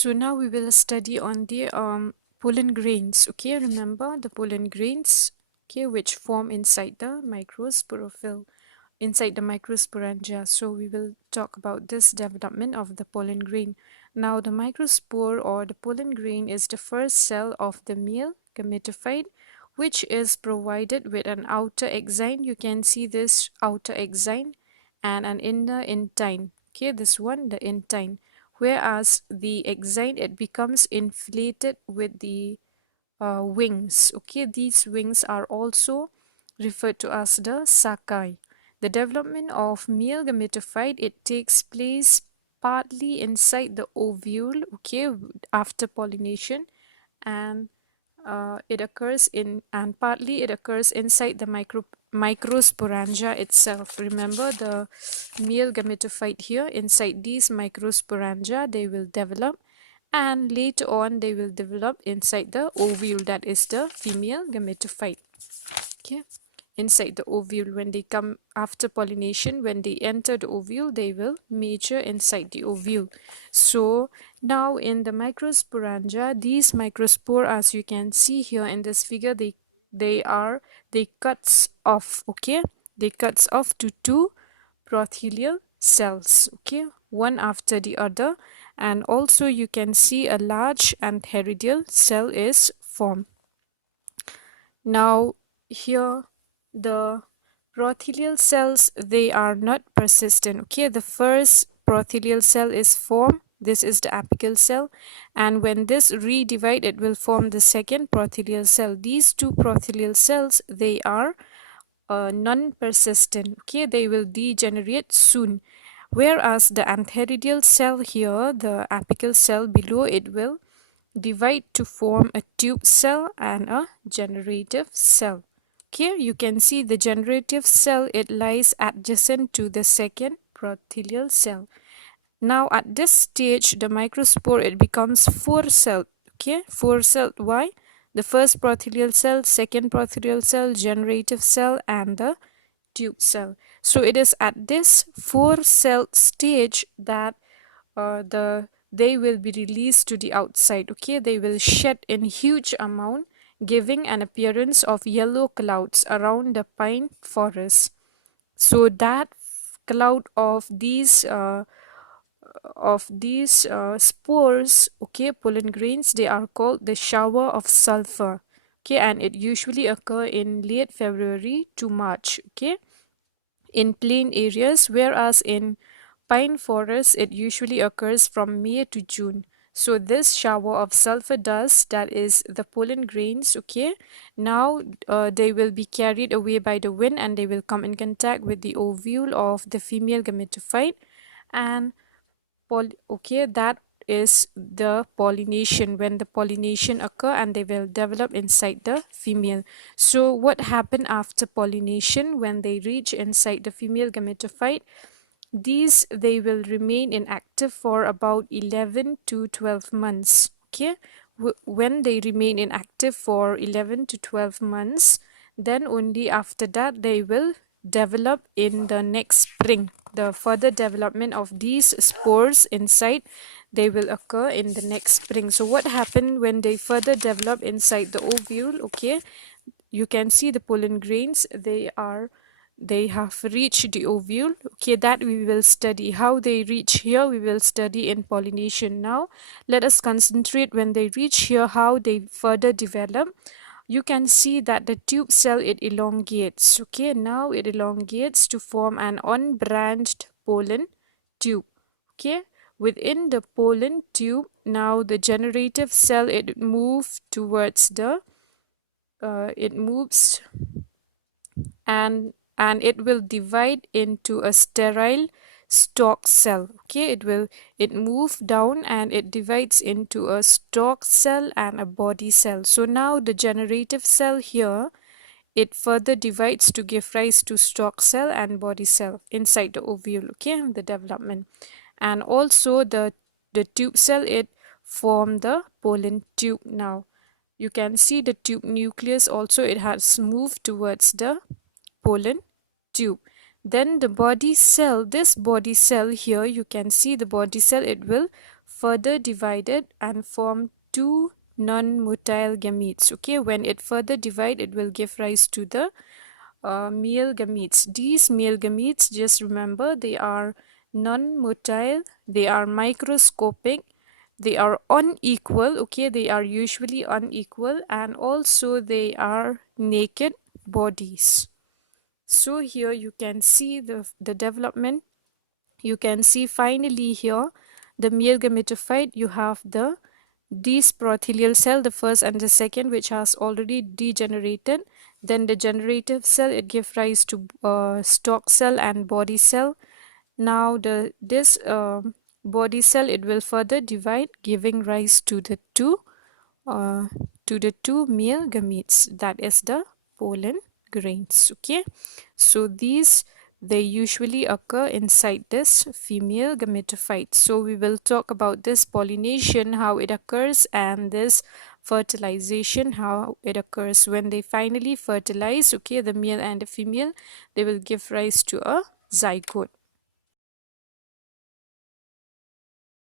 So now we will study on the pollen grains. Okay, remember the pollen grains, okay, which form inside the microsporophyll, inside the microsporangia. So we will talk about this development of the pollen grain. Now the microspore or the pollen grain is the first cell of the male gametophyte, which is provided with an outer exine. You can see this outer exine and an inner intine. Okay, this one, the intine. Whereas the exine, it becomes inflated with the wings. Okay, these wings are also referred to as the saci. The development of male gametophyte, it takes place partly inside the ovule, okay, after pollination, and it occurs in, and partly it occurs inside the microsporangia itself. Remember the male gametophyte here, inside these microsporangia they will develop, and later on they will develop inside the ovule, that is the female gametophyte. Okay, inside the ovule, when they come after pollination, when they enter the ovule, they will mature inside the ovule. So now in the microsporangia, these microspore, as you can see here in this figure, they cuts off. Okay, they cuts off to two prothelial cells, okay, one after the other, and also you can see a large antheridial cell is formed. Now here the prothelial cells, they are not persistent. Okay, the first prothelial cell is formed, this is the apical cell, and when this redivide, it will form the second prothelial cell. These two prothelial cells, they are non-persistent. Okay, they will degenerate soon, whereas the antheridial cell here, the apical cell below, it will divide to form a tube cell and a generative cell. Here you can see the generative cell, it lies adjacent to the second prothelial cell. Now at this stage, the microspore, it becomes four-celled. Okay, four-celled. Why? The first prothelial cell, second prothelial cell, generative cell, and the tube cell. So it is at this four-celled stage that they will be released to the outside. Okay, they will shed in huge amount, giving an appearance of yellow clouds around the pine forest. So that cloud of these spores, okay, pollen grains, they are called the shower of sulfur. Okay, and it usually occur in late February to March, okay, in plain areas, whereas in pine forests it usually occurs from May to June. So this shower of sulfur dust, that is the pollen grains, okay, now they will be carried away by the wind, and they will come in contact with the ovule of the female gametophyte, and okay, that is the pollination, when the pollination occur, and they will develop inside the female. So what happened after pollination, when they reach inside the female gametophyte, these, they will remain inactive for about 11 to 12 months. Okay, when they remain inactive for 11 to 12 months, then only after that they will develop in the next spring. The further development of these spores inside, they will occur in the next spring. So what happened when they further develop inside the ovule? Okay, you can see the pollen grains, they have reached the ovule. Okay, that we will study how they reach here, we will study in pollination. Now let us concentrate when they reach here, how they further develop. You can see that the tube cell, it elongates. Okay, now it elongates to form an unbranched pollen tube. Okay, within the pollen tube, now the generative cell, it moves towards the it moves and it will divide into a sterile stalk cell. Okay, it move down and it divides into a stalk cell and a body cell. So now the generative cell here, it further divides to give rise to stalk cell and body cell inside the ovule. Okay, the development, and also the tube cell, it form the pollen tube. Now you can see the tube nucleus also, it has moved towards the pollen tube. Then the body cell, this body cell here, you can see the body cell, it will further divided and form two non-motile gametes. Okay, when it further divide, it will give rise to the male gametes. These male gametes, just remember, they are non-motile, they are microscopic, they are unequal. Okay, they are usually unequal, and also they are naked bodies. So here you can see the development. You can see finally here the male gametophyte, you have the dysprothelial cell, the first and the second, which has already degenerated. Then the generative cell, it gives rise to stalk cell and body cell. Now this body cell, it will further divide, giving rise uh, to the two male gametes, that is the pollen grains. Okay, so these, they usually occur inside this female gametophyte. So we will talk about this pollination, how it occurs, and this fertilization, how it occurs. When they finally fertilize, okay, the male and the female, they will give rise to a zygote.